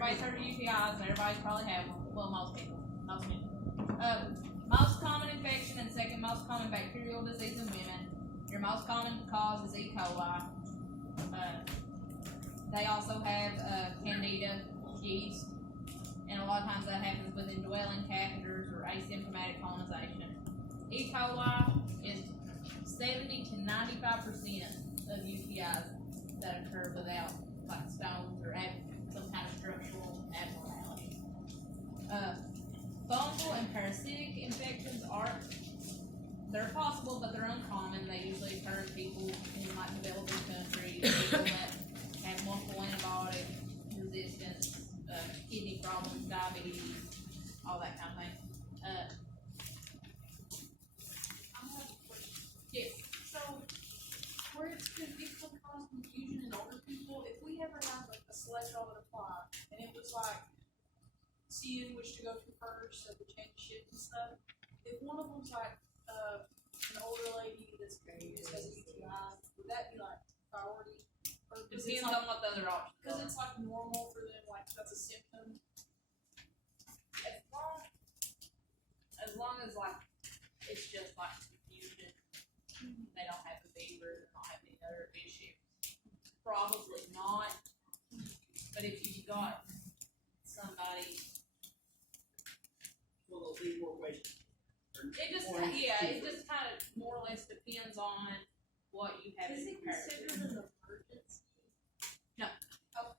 everybody's heard of UTIs, and everybody's probably had one. Well, most people. Most common infection and second most common bacterial disease in women. Your most common cause is E. coli. They also have candida, yeast, and a lot of times that happens with indwelling catheters or asymptomatic colonization. E. coli is 70 to 95% of UTIs that occur without like stones or some kind of structural abnormality. Fungal and parasitic infections they're possible, but they're uncommon. They usually occur in people in like developing countries, people that have multiple antibiotic resistance, kidney problems, diabetes, all that kind of thing. I have a question. Yes. So, where it can cause confusion in older people, if we ever have like a cholesterol that apply, and it was like seeing which to go to first, so we change shift and stuff. If one of them's like an older lady that's just has a UTI, would that be like priority? Or Depends on what the other options are. Because it's like normal for them, like that's a symptom. As long as like it's just like confusion, they don't have a fever, they don't have any other issues. Probably not. But if you've got somebody, Well, they'll be more questions. it just kind of more or less depends on what you have Is in it comparison. considered an emergency? No. Oh.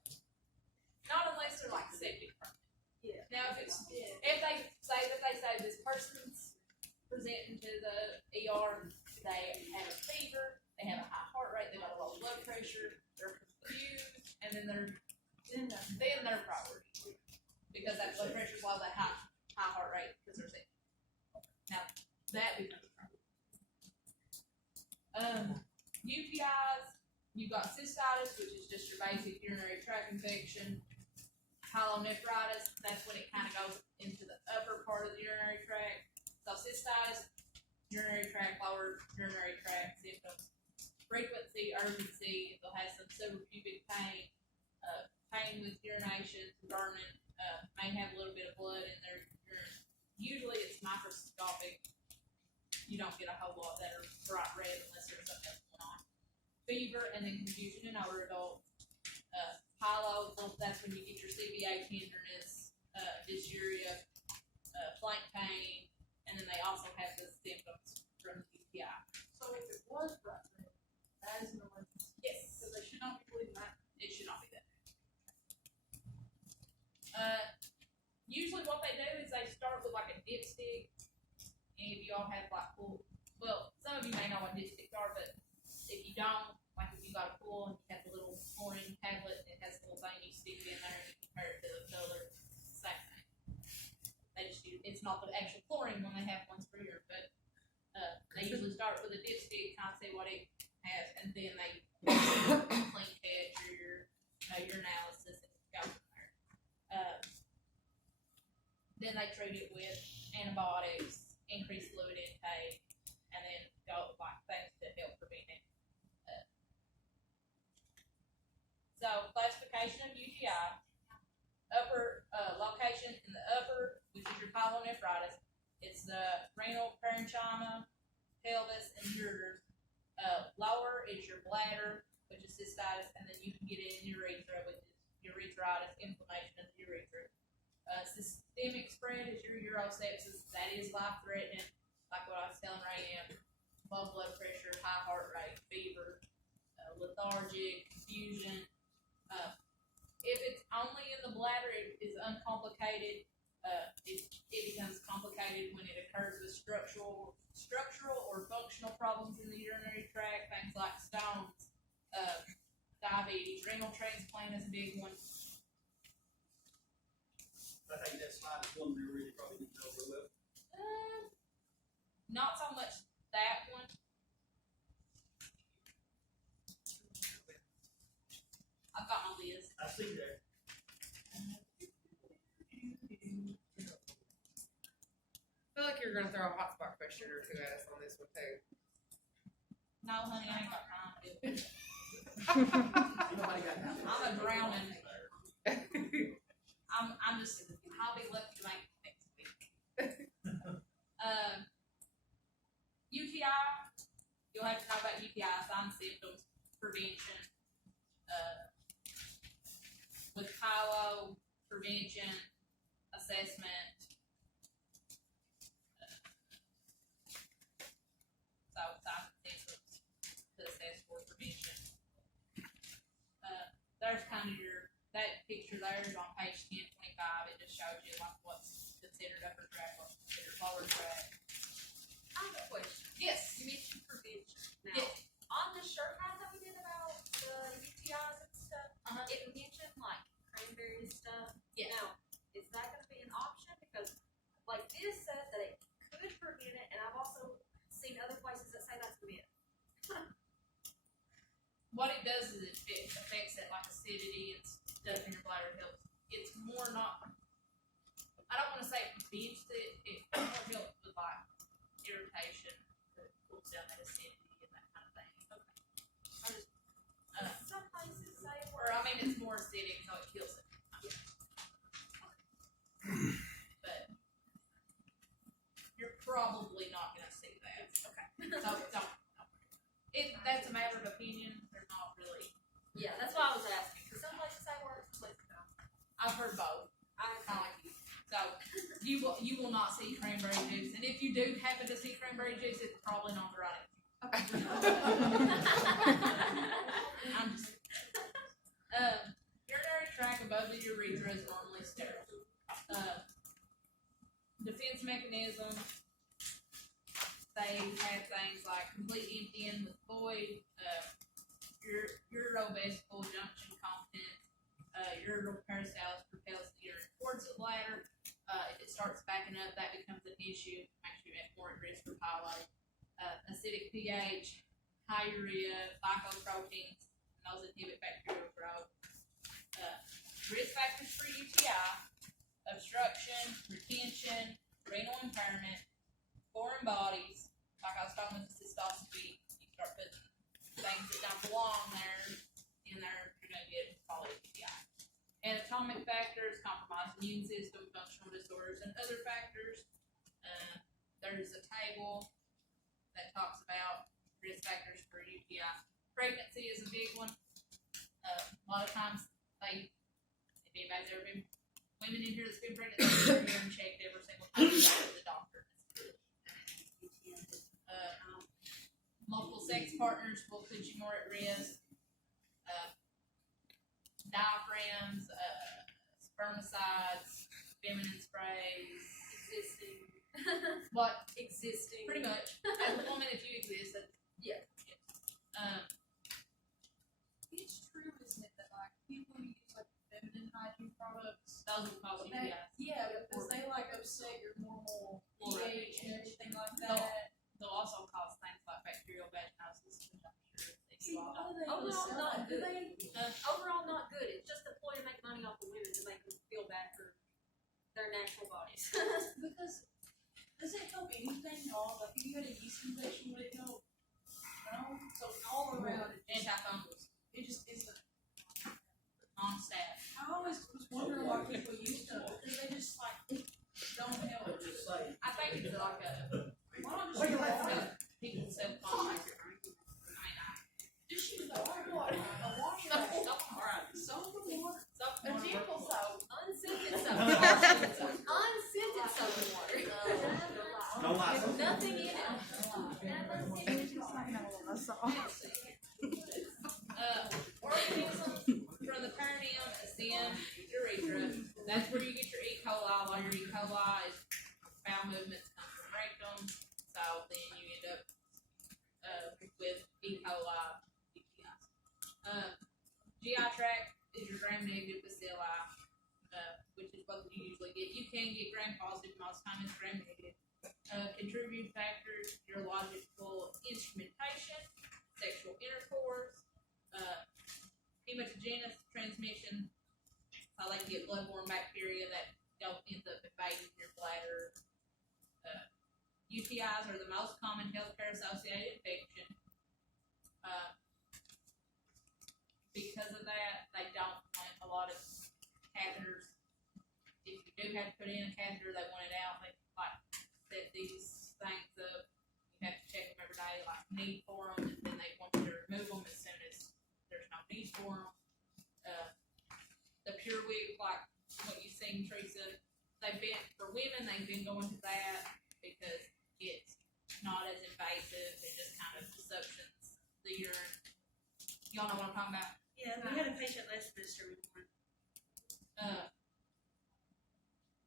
Not unless they're like septic permit. Yeah. Now if they say this person's presenting to the ER, they have a fever, they have a high heart rate, they got a low blood pressure, they're confused, and then they're priority. Because that blood pressure's low, that high heart rate, because they're sick. Now that becomes a problem. UTIs, you've got cystitis, which is just your basic urinary tract infection. Pyelonephritis, that's when it kind of goes into the upper part of the urinary tract. So cystitis, urinary tract, lower urinary tract symptoms. Frequency, urgency, they'll have some suprapubic pain, pain with urination, burning, may have a little bit of blood in their urine. Usually it's microscopic. You don't get a whole lot that are bright red unless there's something else going on. Fever and then confusion in older adults. Pylo, that's when you get your CVA tenderness, dysuria, flank pain, and then they also have the symptoms from UTI. So if it was bright red, that is an emergency. Yes. So they should not be bleeding that. It should not be that. Usually what they do is they start with like a dipstick. Any of you all have like well, some of you may know what dipsticks are, but if you don't, like if you got a pool and you have the little chlorine tablet, it has a little thing you stick it in there and you compare it to the color, same thing. They just use, it's not the actual chlorine when they have ones for your, but they usually start with a dipstick, kind of see what it has, and then they clean catch or your analysis and go from there. Then they treat it with antibiotics, increase fluid intake, and then go like things to help prevent it. So classification of UTI, upper location in the upper, which is your pyelonephritis. It's the renal, parenchyma, pelvis, and ureters. Lower is your bladder, which is cystitis, and then you can get it in urethra, which is urethritis, inflammation of the urethra. Systemic spread is your urosepsis. That is life-threatening, like what I was telling Rayanne. Low blood pressure, high heart rate, fever, lethargic, confusion. If it's only in the bladder, it is uncomplicated. It becomes complicated when it occurs with structural or functional problems in the urinary tract, things like stones, diabetes, renal transplant is a big one. I think that slide is one we really probably need to overlook. Not so much that one. I've got my list. I see that. I feel like you're gonna throw a hotspot question or two at us on this one too. No, honey, I ain't got time to do it. Nobody got that. I'm a drowning. UTI signs, symptoms, prevention, with Kylo, prevention, assessment. So signs and symptoms to assess for prevention. There's kind of that picture there is on page 1025. It just shows you like what's considered upper track, what's considered lower track. I have a question. Yes. You mentioned prevention. Now, Yes. on the shirt hat that we did about the UTIs and stuff, it mentioned like cranberry stuff. Yes. Now, is that going to be an option? Because like this says that it could prevent it, and I've also seen other places that say that's myth. What it does is it affects it like acidity and stuff in your bladder. It helps. It's more not. I don't want to say it prevents it. It more helps with like irritation, that cools down that acidity and that kind of thing. Okay. Some places say it Or I mean, it's more acidic, so it kills it. But you're probably not going to see that. Okay. So don't. That's a matter of opinion. There's not really. Yeah, that's why I was asking. Because some places say work, some places don't. I've heard both. I Kind of like you. So you will not see cranberry juice, and if you do happen to see cranberry juice, it's probably not the right answer. I'm just. Urinary tract above the urethra is normally sterile. Defense mechanism. They have things like complete emptying with void, urovesical junction competence, ureteral peristalsis propels the urine towards the bladder. If it starts backing up, that becomes an issue, makes you more at risk for pylori. Acidic pH, high urea, glycoproteins, and those inhibit bacterial growth. Risk factors for UTI, obstruction, retention, renal impairment, foreign bodies. Like I was talking with the cystoscopy, you start putting things that don't belong there in there, you're going to get probably UTI. Anatomic factors, compromised immune system, functional disorders, and other factors. There's a table that talks about risk factors for UTI. Pregnancy is a big one. A lot of times, if anybody's ever been, women in here that's been pregnant, they're urine checked every single time you go to the doctor. Multiple sex partners will put you more at risk. Diaphragms, spermicides, feminine sprays. Existing. What? Existing. Pretty much. As a woman, if you exist, that's, Yeah. It's true, isn't it, that like people who use like feminine hygiene products, those will cause that, UTIs. yeah, because they like upset your normal Flora. pH and everything like No. that. They'll also cause things like bacterial vaginosis, which I'm sure that See, you all why know. do they Overall, sell not that? good. Uh, Overall, not good. It's just a ploy to make money off the women to make them feel bad for their natural bodies. Because does it help anything at all? Like if you had a yeast infection, would it help? No? So all around it just, Antifungals, it just isn't. on staff. I always was wondering why people use them because they just like don't help. But just say, I think it's like a Why not just Wait, use wait, water? people self-conscious. I mean, Just use the water. A wash rag. Soap and water. A gentle soap. Unscented soap. Unscented Unscented soap and water. no lies. Nothing in it. Organisms from the perineum ascend urethra. That's where you get your E. coli. While your E. coli is bowel movements come from rectum, so then you end up with E. coli UTIs. GI tract is your gram-negative bacilli, which is what you usually get. You can get gram-positive, most times it's gram-negative. Contributing factors, urological instrumentation, sexual intercourse, hematogenous transmission, so they can get bloodborne bacteria that don't end up invading your bladder. UTIs are the most common healthcare associated infection. Because of that, they don't want a lot of catheters. If you do have to put in a catheter, they want it out. They like set these things up. You have to check them every day, like need for them, and then they want seen Teresa, for women, they've been going to that because it's not as invasive, it just kind of suctions the urine. Y'all know what I'm talking about? Yeah, we had a patient last semester with one.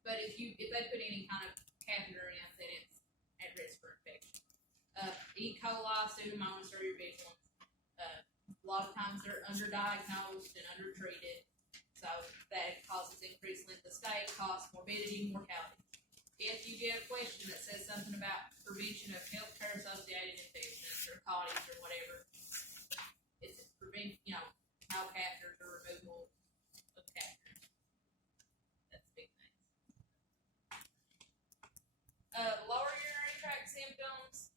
But if they put any kind of catheter in, then it's at risk for infection. E. coli, Pseudomonas, or your big ones. A lot of times they're underdiagnosed and undertreated, so that causes increased length of stay, cost, morbidity, mortality. If you get a question that says something about prevention of healthcare associated infections or cauties or whatever, it's prevent, no catheters or removal of catheters. That's big things. Lower urinary tract symptoms,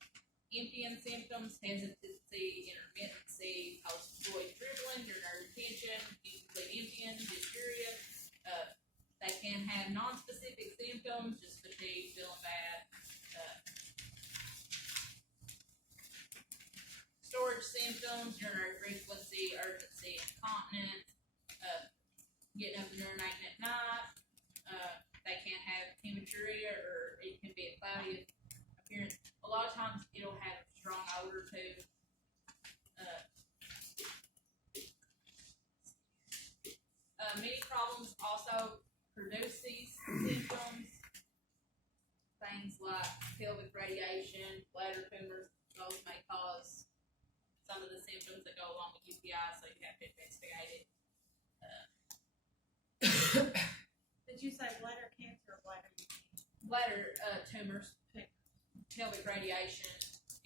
emptying symptoms, hesitancy, intermittency, post-void dribbling, urinary retention, incomplete emptying, dysuria. They can have non-specific symptoms, just fatigue, feeling bad. Storage symptoms, urinary frequency, urgency, incontinence, getting up and urinating at night. They can have hematuria, or it can be a cloudy appearance. A lot of times it'll have a strong odor too. Many problems also produce these symptoms. Things like pelvic radiation, bladder tumors, those may cause some of the symptoms that go along with UTI, so you have to investigate it. Did you say bladder cancer or bladder cancer? Bladder tumors, pelvic radiation,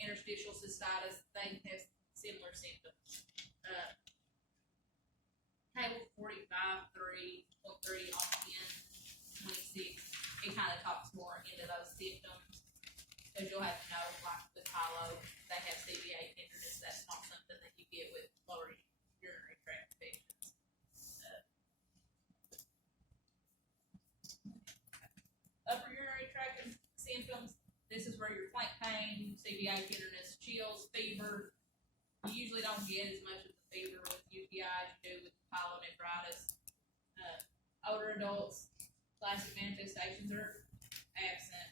interstitial cystitis, they have similar symptoms. Table 45.3.3 on 10.26, it kind of talks more into those symptoms, because you'll have to know, like with Hilo, they have CVA tenderness. That's not something that you get with lower urinary tract infections. Upper urinary tract symptoms, this is where your flank pain, CVA tenderness, chills, fever. You usually don't get as much of the fever with UTI as you do with pyelonephritis. Older adults, classic manifestations are absent.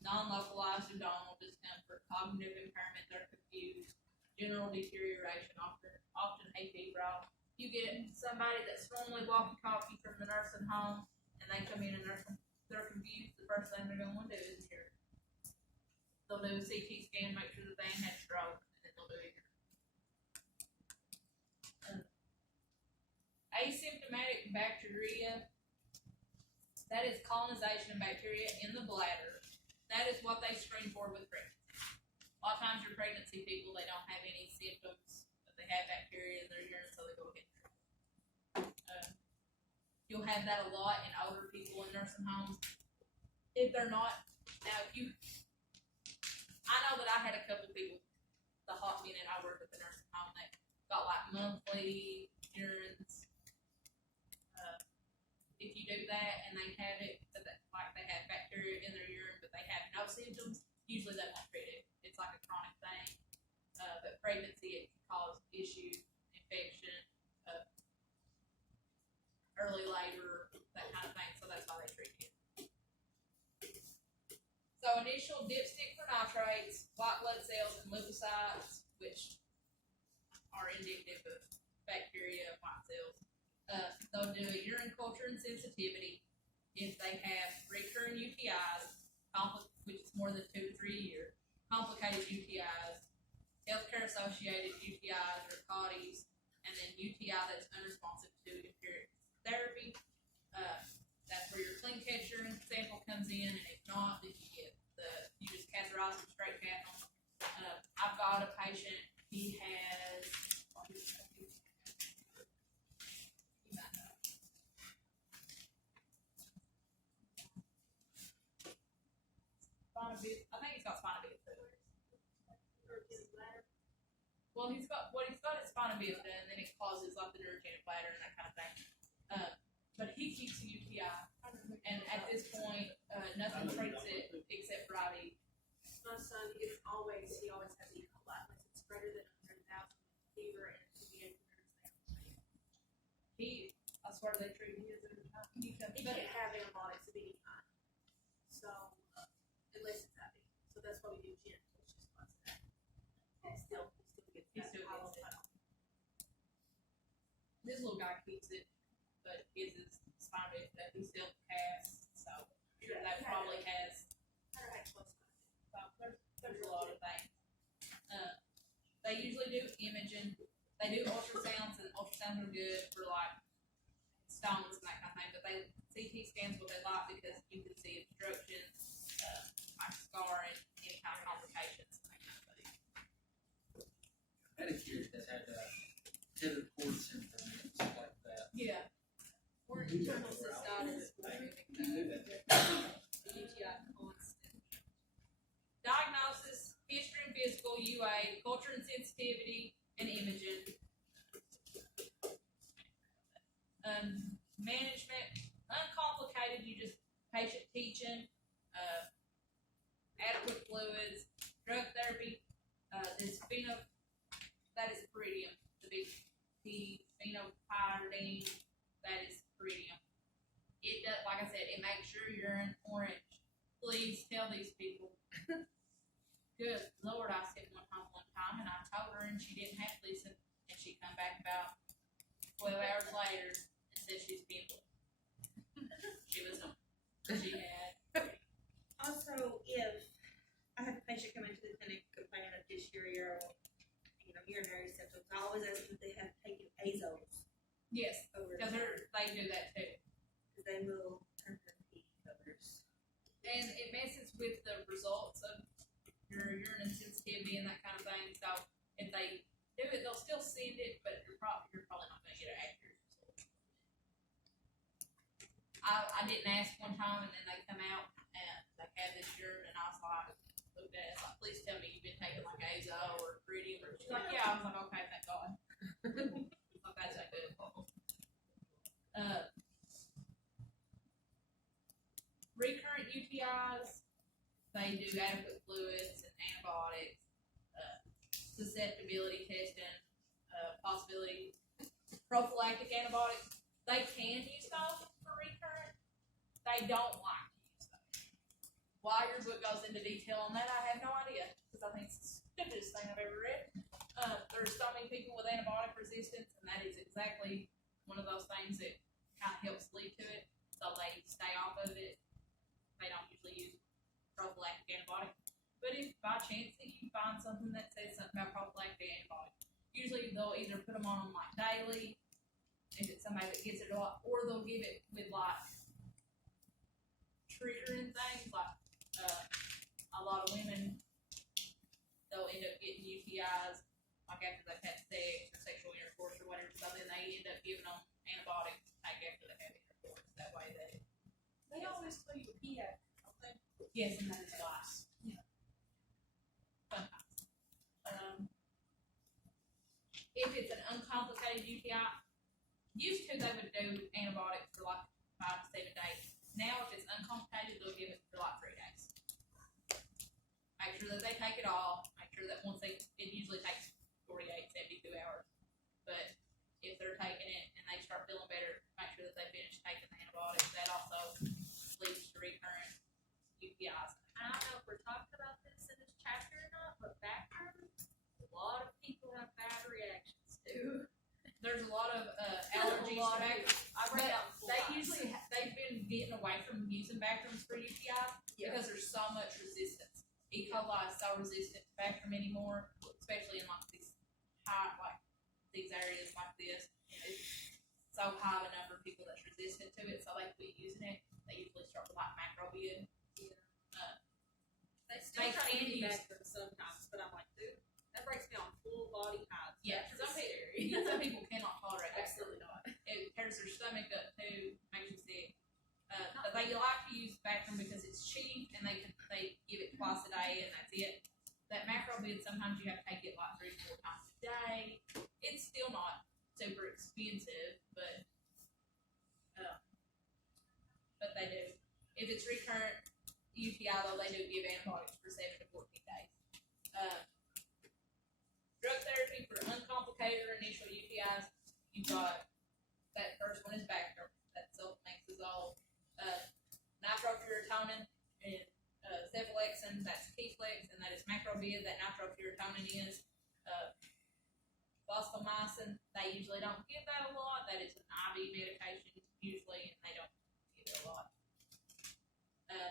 Non-localized abdominal discomfort, cognitive impairment, they're confused, general deterioration, often afebrile. You get somebody that's normally walkie-talkie from the nursing home, and they come in and they're confused. The first thing they're going to do is hear. They'll do a CT scan, make sure that they ain't had a stroke, and then they'll do it. Asymptomatic bacteria, that is colonization of bacteria in the bladder. That is what they screen for with pregnancy. A lot of times your pregnancy people, they don't have any symptoms, but they have bacteria in their urine, so they go ahead and try. You'll have that a lot in older people in nursing homes. If they're not, now I know that I had a couple people, the hot minute I worked at the nursing home, that got like monthly urines. If you do that and they have it, like they have bacteria in their urine, but they have no symptoms, usually they won't treat it. It's like a chronic thing. But pregnancy, it can cause issues, infection, early labor, that kind of thing. So that's why they treat it. So initial dipstick for nitrates, white blood cells, and leukocytes, which are indicative of bacteria and white cells. They'll do a urine culture and sensitivity if they have recurrent UTIs, which is more than 2 to 3 years, complicated UTIs, healthcare associated UTIs or cauties, and then UTI that's unresponsive to empiric therapy. That's where your clean catch urine sample comes in, and if not, then you just catheterize them, straight cath them. I've got a patient, he has spina bifida. I think he's got spina bifida. Well, he's got is spina bifida, and then it causes like the neurogenic bladder and that kind of thing. But he keeps a UTI, and at this point, nothing treats it except for IV. My son he always has E. coli. It's greater than 100,000 fever and TBA. I swear they treat me as every time. He can't have So, unless it's that big, so that's why we do gin, which is plus that. It still gets He that still hollow gets it. cut off. This little guy keeps it, but his is spina bifida. He still casts, so Yeah, that yeah. probably has. Hunter had close to it. So there's a lot of things. They usually do imaging. They do ultrasounds, and ultrasounds are good for like stones and that kind of thing. But they CT scans what they like because you can see obstruction, like scarring, any kind of complications, and that kind of thing. I had a kid that had tender cord syndrome and stuff like that. Yeah. Or You internal got it. cystitis. You knew that. UTI constant. Diagnosis, history and physical, UA, culture and sensitivity, and imaging. Management, uncomplicated, you just patient teaching, adequate fluids, drug therapy, this that is peridium, the big P, phenopyridine, that is peridium. It does, like I said, it makes your urine orange. Please tell these people. Good Lord, I said one time, and I told her, and she didn't have to listen, and she come back about 12 hours later and said she's pimple. She was not. She had. Also, if I have a patient come into the clinic complaining of dysuria or, urinary symptoms, I always ask them if they have taken azos Yes, over because they do that too. because they will turn their pee covers. And it messes with the results of your urine sensitivity and that kind of thing. So if they do it, they'll still send it, but you're probably not going to get an accurate result. I didn't ask one time, and then they come out and they had this urine, and I was like, looked at it, like, please tell me you've been taking like azo or pretty, or she's like, yeah. I was like, okay, thank God. Like that's not good. Recurrent UTIs, they do adequate fluids and antibiotics, susceptibility testing, possibility, prophylactic antibiotics. They can use those for recurrent. They don't like to use those. Why your book goes into detail on that, I have no idea, because I think it's the stupidest thing I've ever read. There's so many people with antibiotic resistance, and that is exactly one of those things that kind of helps lead to it. So they stay off of it. They don't usually use prophylactic antibiotic. But if by chance that you find something that says something about prophylactic antibiotic, usually they'll either put them on like daily, if it's somebody that gets it a lot, or they'll give it with like triggering things, like a lot of women, they'll end up getting UTIs like after they've had sex or sexual intercourse or whatever, so then they end up giving them antibiotics to take after they have intercourse. That way They always tell you to pee at, don't they? yes, and that is wise. Sometimes. If it's an uncomplicated UTI, used to they would do antibiotics for like 5 to 7 days. Now, if it's uncomplicated, they'll give it for like 3 days. Make sure that they take it all. Make sure that it usually takes 48, 72 hours. But if they're taking it and they start feeling better, make sure that they finish taking the antibiotics. That also leads to recurrent UTIs. I don't know if we're talking about this in this chapter or not, but backgrounds, a lot of people have bad reactions to. There's a lot of allergies to bathrooms. I read out They've been getting away from using bathrooms for UTIs because there's so much resistance. E. coli is so resistant to bathroom anymore, especially in like these these areas like this. It's so high the number of people that's resistant to it, so they quit using it. They usually start with like macrobid. They still They try to can get use- back to them sometimes, but I'm like, dude, that breaks me on full body hives. Yeah, That's scary. some people cannot tolerate that. Absolutely not. It tears their stomach up too, makes you sick. But they like to use bathroom because it's cheap and they give it twice a day and that's it. That macrobid, sometimes you have to take it like 3 or 4 times a day. It's still not super expensive, but they do. If it's recurrent UTI though, they do give antibiotics for 7 to 14 days. Drug therapy for uncomplicated or initial UTIs, you've got that first one is Bactrim, that's sulfamexazole. Nitrofurantoin is macrobid, that nitrofurantoin is, fosfomycin, they usually don't give that a lot, that is an IV medication usually, and they don't give it a lot.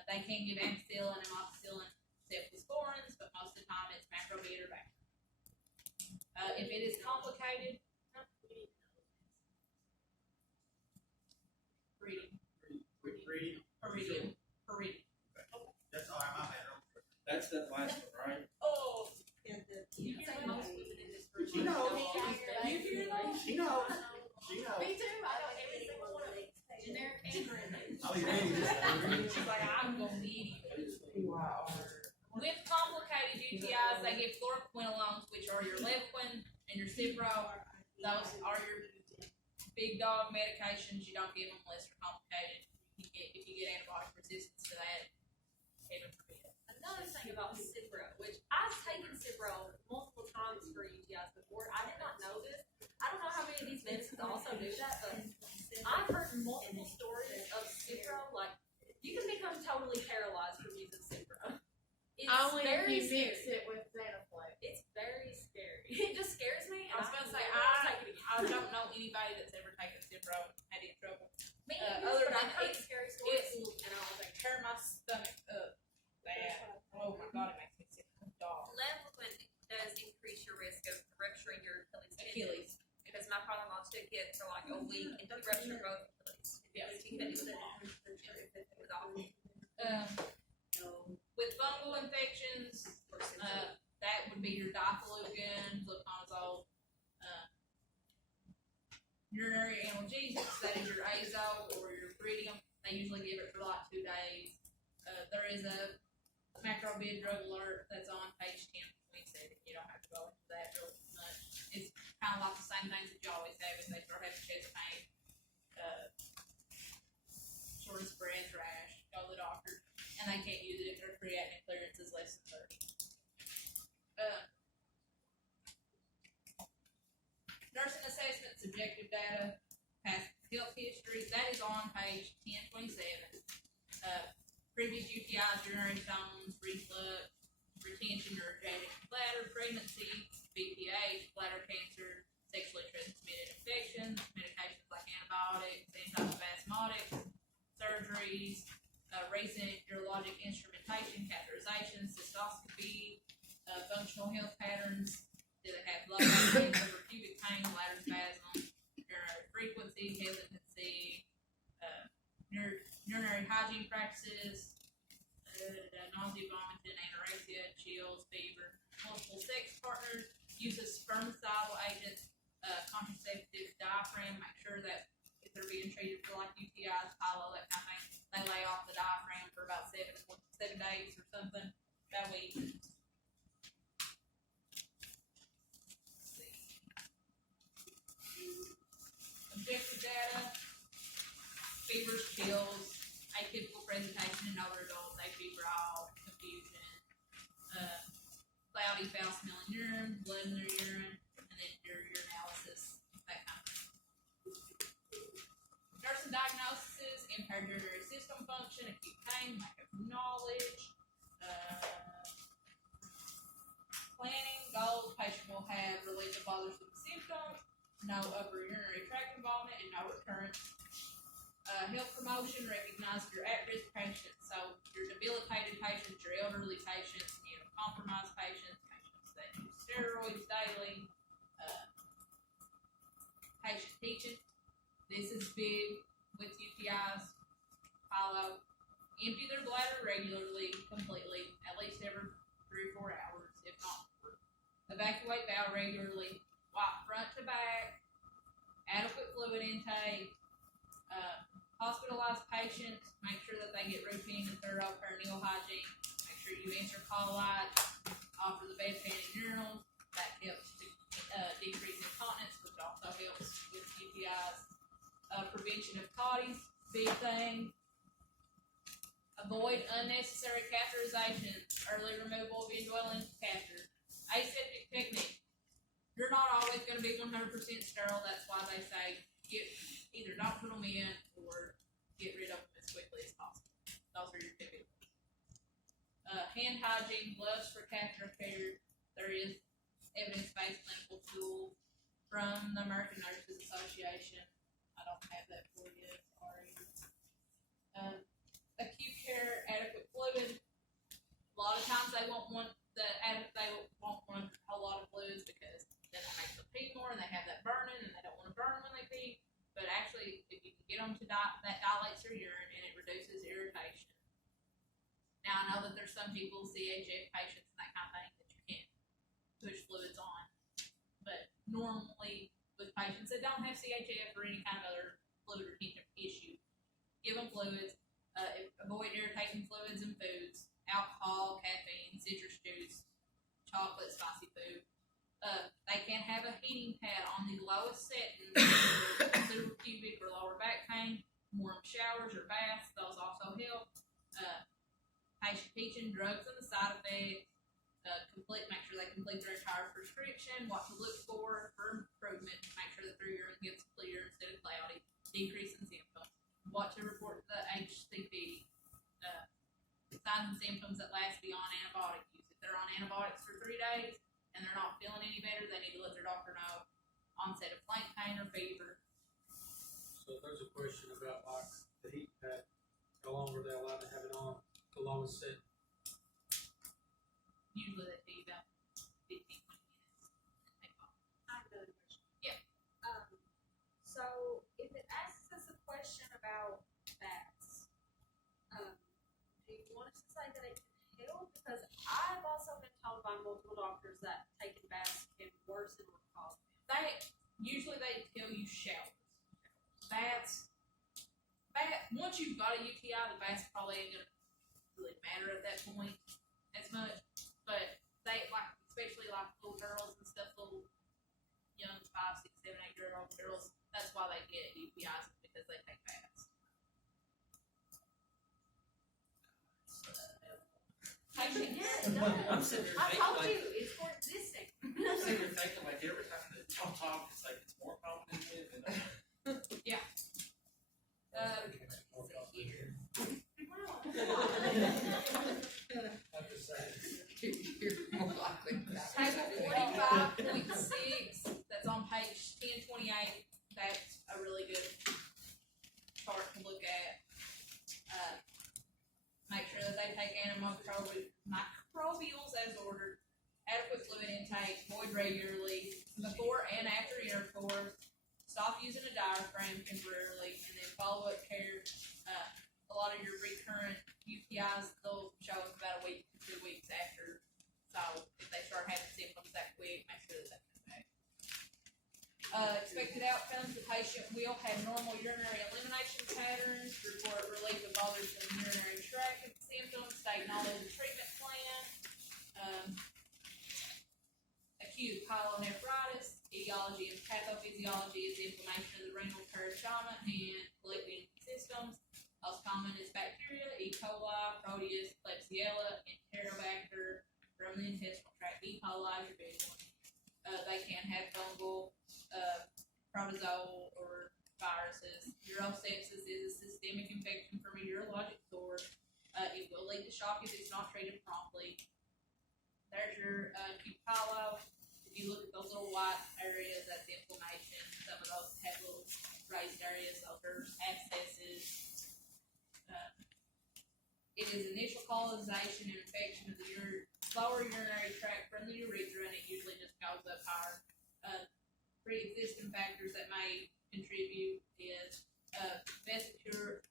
They can give ampicillin, amoxicillin, cephalosporins, but most of the time it's macrobid or Bactrim. If it is complicated, Peridium. That's all right, my bad. That's that last one, right? Oh, I'd say most women in this group. She knows. You hear that? She knows. She knows. Me too, I know every single one of them, generic and brand. Oh, you ready? she's like, I'm gonna need it. Wow. With complicated UTIs, they give fluoroquinolones, which are your Levaquin and your Cipro. Those are your big dog medications. You don't give them unless they're complicated. If you get antibiotic resistance to that, heaven forbid. Another thing about Cipro, which I've taken Cipro multiple times for UTIs before, I did not know this. I don't know how many of these medicines also do that, but I've heard multiple stories of Cipro, like, you can become totally paralyzed from using Cipro. It's Only if very you mix scary. it with Xanaflex. It's very scary. It just scares me. I was gonna say, I don't know anybody that's ever taken Cipro and had any trouble. Me, other but than I've heard it's- scary stories, it's- and I was like, Tear my stomach up. Bad. Oh my god, it makes me sick. Dog. Levaquin does increase your risk of rupturing your Achilles tendon. Achilles. Because my father-in-law took it for like a week and he ruptured both Achilles. Yeah. He couldn't do it. It was awful. With fungal infections, that would be your diflucan, fluconazole. Urinary analgesics, that is your azo or your Peridium. They usually give it for like 2 days. There is a macrobid drug alert that's on page 1027. You don't have to go into that real much. It's kind of like the same things that you always have if they start having chest pain, shortness of breath, rash, go to the doctor. And they can't use it if their creatinine clearance is less than 30. Nursing assessment, subjective data, past health history, that is on page 1027. Previous UTIs, urinary stones, reflux, retention or ejaculation bladder, pregnancy, BPH, bladder cancer, sexually transmitted infections, medications like antibiotics, antispasmodics, surgeries, recent urologic instrumentation, catheterization, cystoscopy, functional health patterns. Do they have low pain, over pubic pain, bladder spasm, urinary frequency, hesitancy, urinary hygiene practices, nausea, vomiting, anorexia, chills, fever, multiple sex partners, use of spermicidal agents, contraceptive, diaphragm, make sure that if they're being treated for like UTIs, pilo, that kind of thing, they lay off the diaphragm for about 7 days or something that week. Objective data, fevers, chills, atypical presentation in older adults, afebrile, confusion, cloudy, foul smelling urine, blood in their urine, and then your urinalysis, that kind of thing. Nursing diagnoses, impaired urinary system function, acute pain, lack of knowledge, planning, goals, patient will have relief of bothersome symptoms, no upper urinary tract involvement, and no recurrence. Health promotion, recognize your at-risk patients, so your debilitated patients, your elderly patients, immunocompromised patients, patients that use steroids daily, patient teaching. This is big with UTIs. Pilo, empty their bladder regularly, completely, at least every 3 or 4 hours, if not more. Evacuate bowel regularly, wipe front to back, adequate fluid intake, hospitalized patients, make sure that they get routine and thorough perineal hygiene, make sure you answer call lights, offer the bedpan and urinals, that helps to decrease incontinence, which also helps with UTIs. Prevention of cotties, big thing. Avoid unnecessary catheterization, early removal of indwelling catheter. Aseptic technique. You're not always going to be 100% sterile. That's why they say either don't put them in or get rid of them as quickly as possible. Those are your typical. hand hygiene, gloves for catheter care. There is evidence-based clinical tool from the American Nurses Association. I don't have that for you, sorry. Acute care, adequate fluid. A lot of times they won't want a whole lot of fluids because then it makes them pee more and they have that burning and they don't want to burn when they pee. But actually, if you can get them to that dilates their urine and it reduces irritation. Now I know that there's some people, CHF patients and that kind of thing, that you can't push fluids on. But normally with patients that don't have CHF or any kind of other fluid retention issue, give them fluids. Avoid irritating fluids and foods, alcohol, caffeine, citrus juice, chocolate, spicy food. They can have a heating pad on the lowest setting for suprapubic or lower back pain, warm showers or baths, those also help. Patient teaching, drugs and the side effects, make sure they complete their entire prescription, what to look for improvement, make sure that their urine gets clear instead of cloudy, decrease in symptoms, what to report to the HCP, signs and symptoms that last beyond antibiotic use. If they're on antibiotics for 3 days and they're not feeling any better, they need to let their doctor know onset of flank pain or fever. So if there's a question about like the heat pad, how long are they allowed to have it on the lowest set? Usually they take about 15, 20 minutes. I have another question. Yeah. So if it asks us a question about bats, do you want us to say that it can help? Because I've also been told by multiple doctors that taking baths can worsen or cause. Usually they tell you showers. Once you've got a UTI, the baths probably ain't gonna really matter at that point as much. But they especially little girls and stuff, little young 5, 6, 7, 8-year-old girls. That's why they get UTIs, because they take baths. Yeah, it does. I'm sitting there I thinking told like, you, it's for existing. I'm sitting there thinking like every time that y'all talk, it's like it's more common than it is. I'm just saying. You're more likely to die. Table 45.6, that's on page 1028. That's a really good chart to look at. Make sure that they take microbials as ordered. Adequate fluid intake, void regularly, before and after intercourse. Stop using a diaphragm temporarily, and then follow-up care. A lot of your recurrent UTIs, they'll show up about a week to 2 weeks after. So if they start having symptoms that quick, make sure that comes back. Expected outcomes: the patient will have normal urinary elimination patterns, report relief of bothersome urinary tract symptoms, state knowledge of the treatment plan. Acute pyelonephritis, etiology and pathophysiology is inflammation of the renal parenchyma and collecting systems. Most common is bacteria, E. coli, Proteus, Klebsiella, Enterobacter from the intestinal tract. E. coli is your big one. They can have fungal, protozoal, or viruses. Urosepsis is a systemic infection from a urologic source. It will lead to shock if it's not treated promptly. There's your acute pyelonephritis. If you look at those little white areas, that's inflammation. Some of those have little raised areas, those are abscesses. It is initial colonization and infection of the lower urinary tract from the urethra, and it usually just goes up higher. Pre-existing factors that may contribute is vesicourinary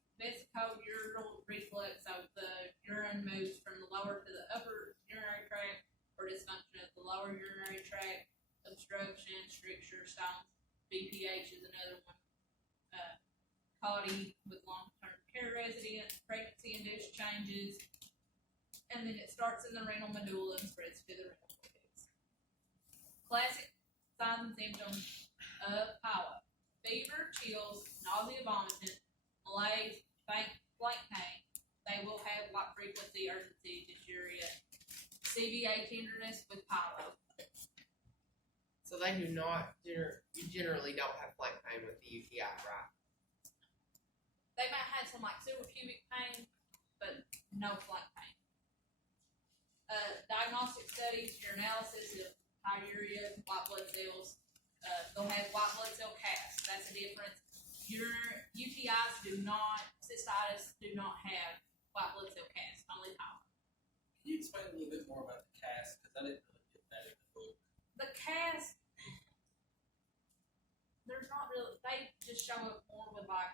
reflux, so the urine moves from the lower to the upper urinary tract, or dysfunction of the lower urinary tract, obstruction, stricture, stones. BPH is another one. CODI with long-term care residents, pregnancy-induced changes, and then it starts in the renal medulla and spreads to the renal cortex. Classic signs and symptoms of pyelonephritis: fever, chills, nausea, vomiting, malaise, flank pain. They will have like frequency, urgency, dysuria, CVA tenderness with pyelonephritis. So they do not, you generally don't have flank pain with the UTI, right? They might have some like suprapubic pain, but no flank pain. Diagnostic studies, your analysis of high urea, white blood cells. They'll have white blood cell casts. That's the difference. Your UTIs do not, cystitis do not have white blood cell casts, only pylon. Can you explain a little bit more about the cast? Because I didn't really get that in the book. The cast, there's not really, they just show up more with like,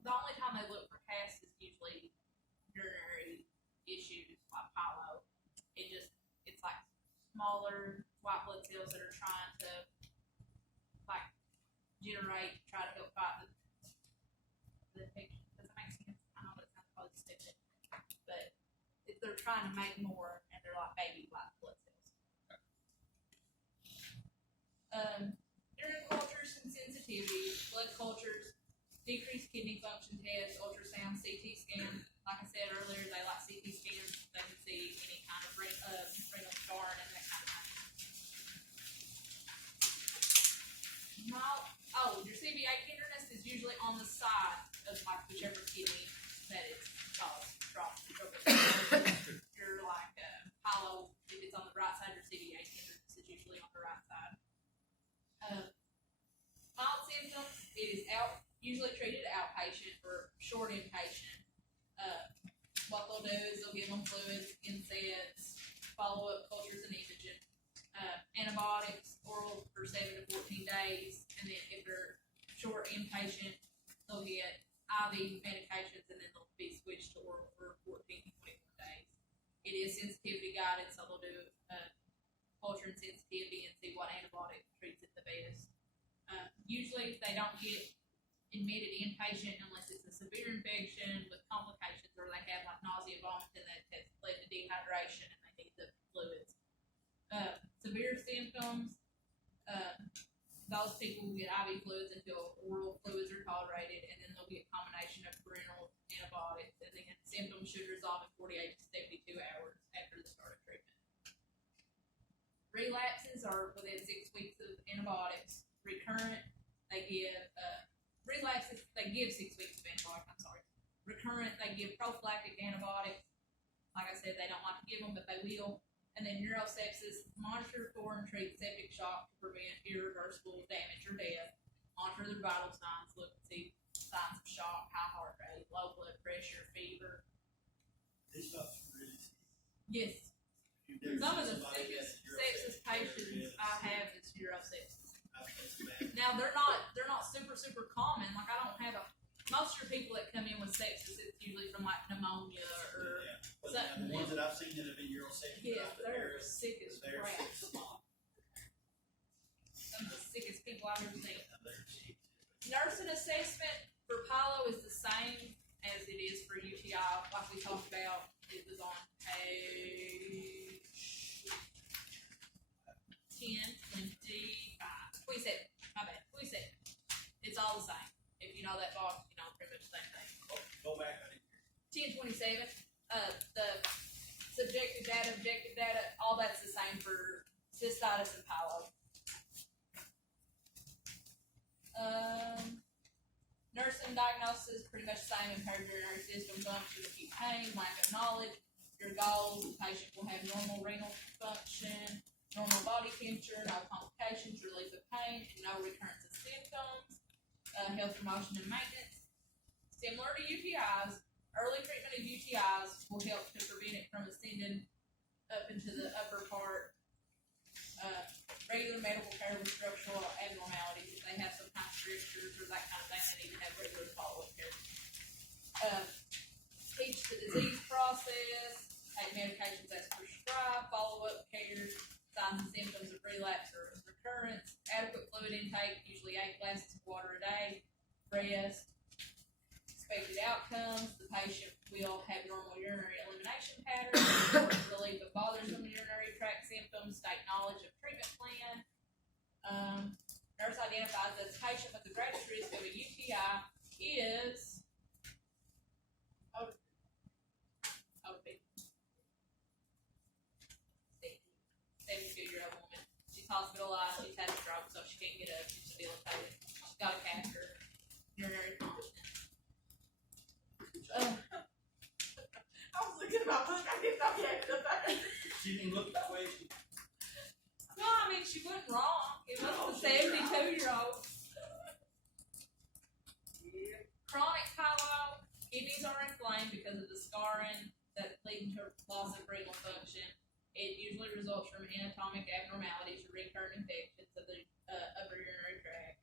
the only time they look for casts is usually urinary issues like pylo. It's like smaller white blood cells that are trying to like generate, try to help fight the infection. Does that make sense? I know that sounds probably stupid, but if they're trying to make more and they're like baby white blood cells. Urine cultures and sensitivity, blood cultures, decreased kidney function test, ultrasound, CT scan. Like I said earlier, they like CT scans. They can see any kind of renal scarring and that kind of thing. Your CBA tenderness is usually on the side of like whichever kidney that it's caused from. Your like pylo, if it's on the right side, your CBA tenderness is usually on the right side. Mild symptoms, it is usually treated outpatient or short inpatient. What they'll do is they'll give them fluids, NSAIDs, follow-up cultures and imaging, antibiotics, oral for 7 to 14 days, and then if they're short inpatient, they'll get IV medications, and then they'll be switched to oral for 14 to 21 days. It is sensitivity guided, so they'll do culture and sensitivity and see what antibiotic treats it the best. Usually they don't get admitted inpatient unless it's a severe infection with complications or they have like nausea, vomiting that has led to dehydration and they need the fluids. Severe symptoms, those people will get IV fluids until oral fluids are tolerated, and then they'll get a combination of parenteral antibiotics, and then symptoms should resolve in 48 to 72 hours after the start of treatment. Relapses are within 6 weeks of antibiotics. Recurrent, they give relapses, they give 6 weeks of antibiotics, I'm sorry. Recurrent, they give prophylactic antibiotics. Like I said, they don't like to give them, but they will. And then neurosepsis, monitor for and treat septic shock to prevent irreversible damage or death. Monitor their vital signs, look and see signs of shock, high heart rate, low blood pressure, fever. This stuff's really sick. Yes, If you've some of never the seen somebody sickest get a sepsis urosepsis, patients I have is neurosepsis. that's bad. Now they're not super common. Like I don't have most of your people that come in with sepsis, it's usually from like pneumonia or Yeah. But something. the ones that I've seen that have been uroseptic, Yeah, they're sick as they're crap. sick as fuck. Some of the sickest people I've ever seen. They're sick. Nursing assessment for pylo is the same as it is for UTI, like we talked about. It was on page 27. My bad. 27. It's all the same. If you know that box, you know pretty much the same thing. Go back, I didn't hear. 1027. The subjective data, objective data, all that's the same for cystitis and pylo. Nursing diagnosis, pretty much the same: impaired urinary system function, acute pain, lack of knowledge. Your goals: the patient will have normal renal function, normal body temperature, no complications, relief of pain, and no recurrence of symptoms. Health promotion and maintenance. Similar to UTIs, early treatment of UTIs will help to prevent it from ascending up into the upper part. Regular medical care with structural abnormalities. If they have some kind of strictures or that kind of thing, they need to have regular follow-up care. Teach the disease process, take medications as prescribed, follow-up care, signs and symptoms of relapse or recurrence, adequate fluid intake, usually 8 glasses of water a day, rest. Expected outcomes: the patient will have normal urinary elimination patterns, relief of bothersome urinary tract symptoms, state knowledge of treatment plan. Nurse identifies that the patient with the greatest risk of a UTI is OB. 72-year-old woman. She's hospitalized, she's had a stroke, so she can't get up, she's debilitated. She's got a catheter, urinary incontinence. I was looking at my book, I didn't know you had to She didn't look that way. She, No, I mean, she wasn't wrong. It was No, a she was 72-year-old. Chronic pyelo, kidneys are inflamed because of the scarring that's leading to loss of renal function. It usually results from anatomic abnormalities or recurrent infections of the upper urinary tract.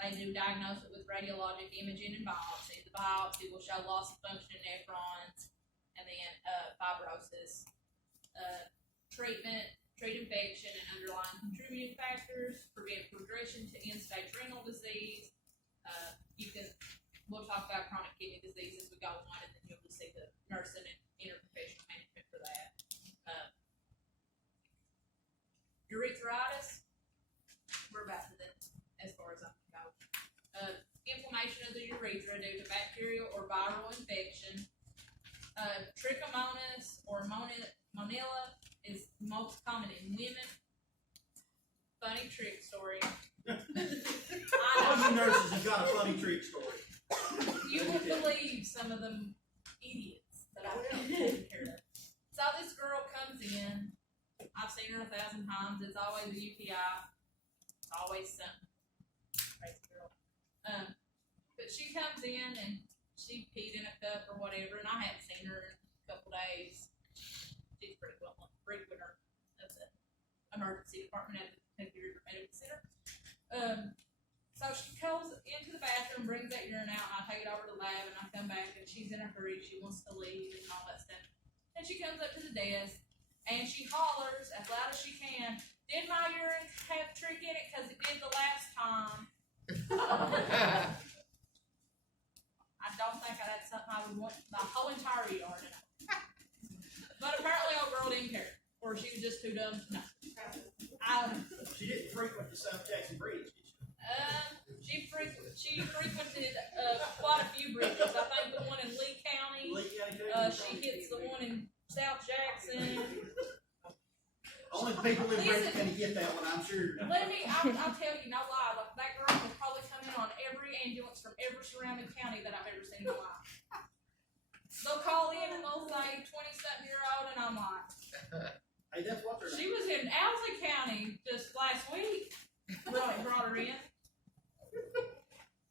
They do diagnose it with radiologic imaging and biopsy. The biopsy will show loss of function in nephrons and then fibrosis. Treat infection and underlying contributing factors, prevent progression to end-stage renal disease. We'll talk about chronic kidney disease as we go on, and then you'll just see the nursing and interprofessional management for that. Urethritis, we're about to this as far as I can go. Inflammation of the urethra due to bacterial or viral infection. Trichomonas or monilla is most common in women. Funny trick story. all you nurses have got a funny trick story. You wouldn't believe some of them idiots that I've taken care of. So this girl comes in. I've seen her 1,000 times. It's always a UTI. It's always something. Crazy girl. But she comes in and she peed in a cup or whatever, and I hadn't seen her in a couple days. She's pretty well frequenter of the emergency department at the Kentucky Medical Center. So she goes into the bathroom, brings that urine out, and I take it over to the lab, and I come back, and she's in a hurry. She wants to leave and all that stuff. And she comes up to the desk, and she hollers as loud as she can, "Did my urine have trick in it? Because it did the last time." I don't think that's something I would want the whole entire yard to know. But apparently, old girl didn't care, or she was just too dumb to know. She didn't frequent the South Jackson Bridge, did she? She frequented quite a few bridges. I think the one in Lee County. Lee County, She hits the one in South Jackson. only people in Brady County get that one, I'm sure. I'll tell you, no lie. Like, that girl will probably come in on every ambulance from every surrounding county that I've ever seen in my life. They'll call in and they'll say 20-something-year-old, and I'm like, Hey, that's what they're. she was in Owsley County just last week. Brought her in.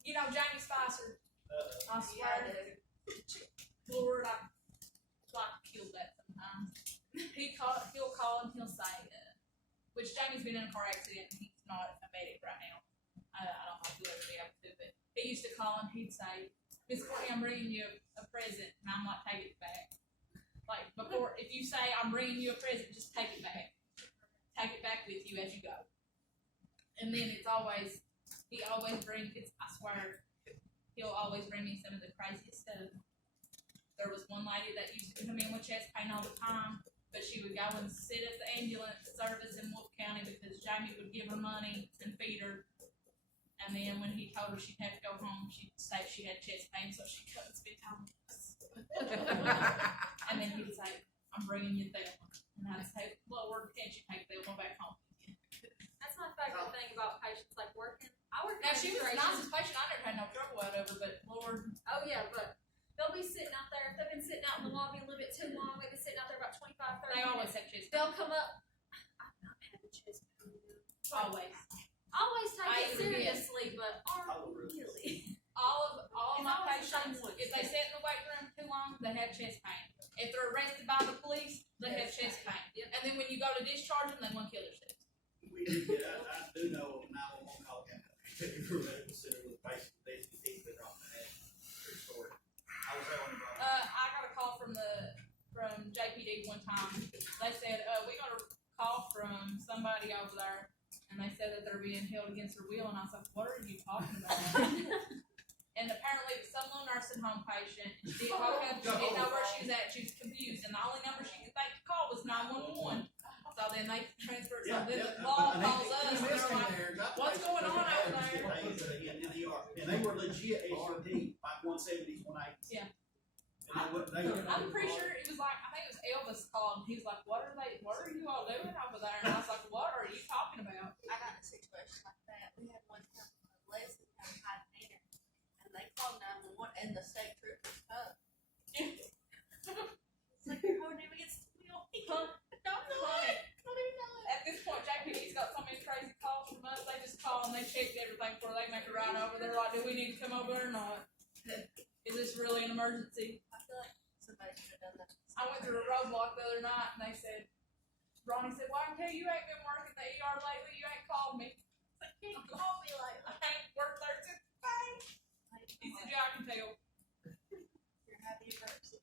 You know, Jamie Spicer. I swear. Lord, I like killed that sometimes. He'll call and he'll say, which Jamie's been in a car accident and he's not a medic right now. I don't know if he'll ever be able to, but he used to call and he'd say, "Miss Courtney, I'm bringing you a present," and I'm like, "Take it back." Like, before, if you say I'm bringing you a present, just take it back. Take it back with you as you go. And then he always brings, I swear, he'll always bring me some of the craziest stuff. There was one lady that used to come in with chest pain all the time, but she would go and sit at the ambulance service in Wolf County because Jamie would give her money and feed her. And then when he told her she'd have to go home, she'd say she had chest pain, so she couldn't spend time with us. And then he'd say, "I'm bringing you Thelma." And I'd say, "Lord, can't you take Thelma back home?" That's my favorite thing about patients like working. I work Now, she was the administration. nicest patient. I never had no trouble with her, but Lord. Oh yeah, but they'll be sitting out there. If they've been sitting out in the lobby a little bit too long, they've been sitting out there about 25, 30 They always minutes. have chest pain. They'll come up. "I've not had a chest pain." Always. Always take I it even did. seriously, but are really. really? All of It's my always the same patients, ones. if they sit in the weight room too long, they have chest pain. If they're arrested by the police, they have chest pain. And then when you go to discharge them, they want to kill themselves. We did get, I do know of a 911 call came out. For medical center with a patient, they been off the head. True story. I was telling them about I got a call from JPD one time. They said, "We got a call from somebody over there," and they said that they're being held against their will. And I was like, "What are you talking about?" And apparently, it was some little nursing home patient. And she didn't walk up. She didn't know where she was at. She was confused, and the only number she could think to call was 911. So then they transferred. So then the law calls us, and they're like, "What's going on out there?" in the ER, and they were legit HRT, like 170s, 180s. Yeah. And I'm pretty sure it was like, I think it was Elvis called, and he was like, what are you all doing over there? And I was like, "What are you talking about?" I got in a situation like that. We had one come from Leslie County High Hand, and they called 911, and the state troopers come. It's like you're holding him against the wheel. Huh? they checked everything before they make a ride over. They're like, do we need to come over or not? Is this really an emergency? I feel like somebody should have done that. I went through a roadblock the other night and they said, Ronnie said, well, I can tell you ain't been working the ER lately, you ain't called me. I said, you called me like, I ain't worked there since May. He said, yeah, I can tell. You're happy person.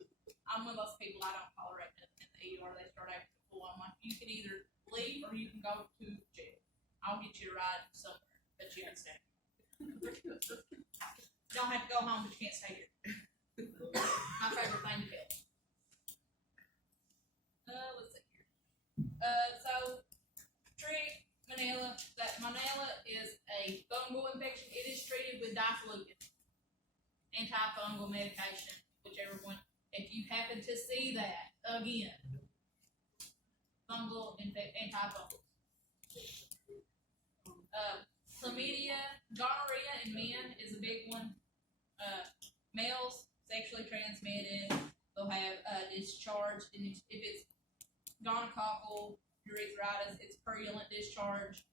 I'm one of those people, I don't tolerate it in the ER, they start acting full. I'm like, you can either leave or you can go to jail. I'll get you a ride somewhere, but you ain't staying. Don't have to go home, but you can't stay here. My favorite thing to do. Let's see here. So treat Manila. That Manila is a fungal infection. It is treated with diflucan, antifungal medication, whichever one. If you happen to see that again, fungal antifungals. Chlamydia, gonorrhea in men is a big one. Males, sexually transmitted, they'll have discharge, and if it's gonococcal urethritis, it's purulent discharge.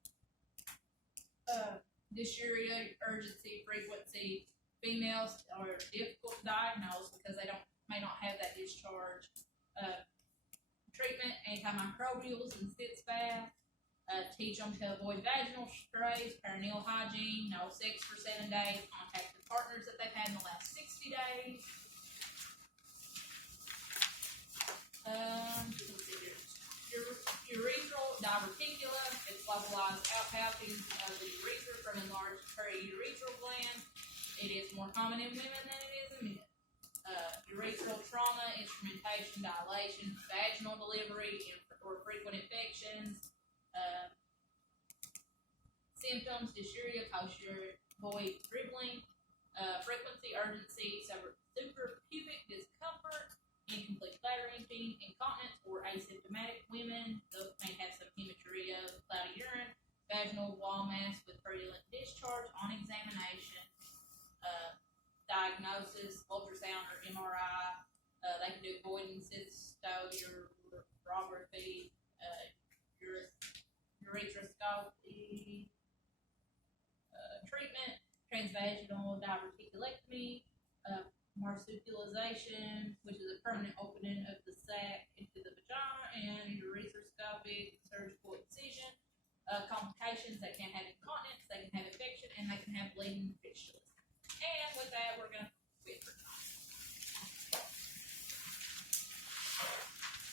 Dysuria, urgency, frequency. Females are difficult to diagnose because they may not have that discharge. Treatment, antimicrobials and sitz bath. Teach them to avoid vaginal strays, perineal hygiene, no sex for 7 days, contact the partners that they've had in the last 60 days. Urethral diverticulum, it's localized outpathing of the urethra from enlarged periurethral gland. It is more common in women than it is in men. Urethral trauma, instrumentation, dilation, vaginal delivery, or frequent infections. Symptoms, dysuria, post-void dribbling, frequency, urgency, suprapubic discomfort, incomplete bladder emptying, incontinence, or asymptomatic women. Those may have some hematuria, cloudy urine, vaginal wall mass with purulent discharge on examination, diagnosis, ultrasound or MRI. They can do void and cystoscopy, urethroskopy. Treatment, transvaginal diverticulectomy, marsupialization, which is a permanent opening of the sac into the vagina, and urethroskopic surgical excision. Complications that can